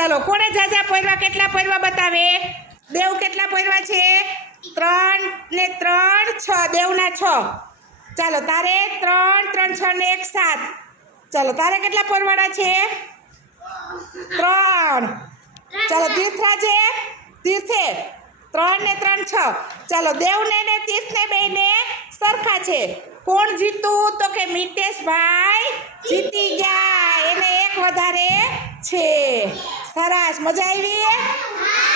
ચાલો, કોણે જાજા પહેરવા કેટલા પહેરવા બતાવે? દેવ કેટલા પહેરવા છે? ત્રણ ને ત્રણ, છ. દેવના છ. ચાલો, તારે ત્રણ ત્રણ, છ ને એક, સાત. ચાલો, તારે કેટલા પરવાળા છે? ત્રણ. ચાલો તીર્થરા છે તીર્થે ત્રણ ને ત્રણ, છ. ચાલો, દેવને ને તીર્થને બેને સરખા છે. કોણ જીતું? તો કે મિતેશભાઈ જીતી ગયા. એને એક વધારે છે. સરસ મજા આવી?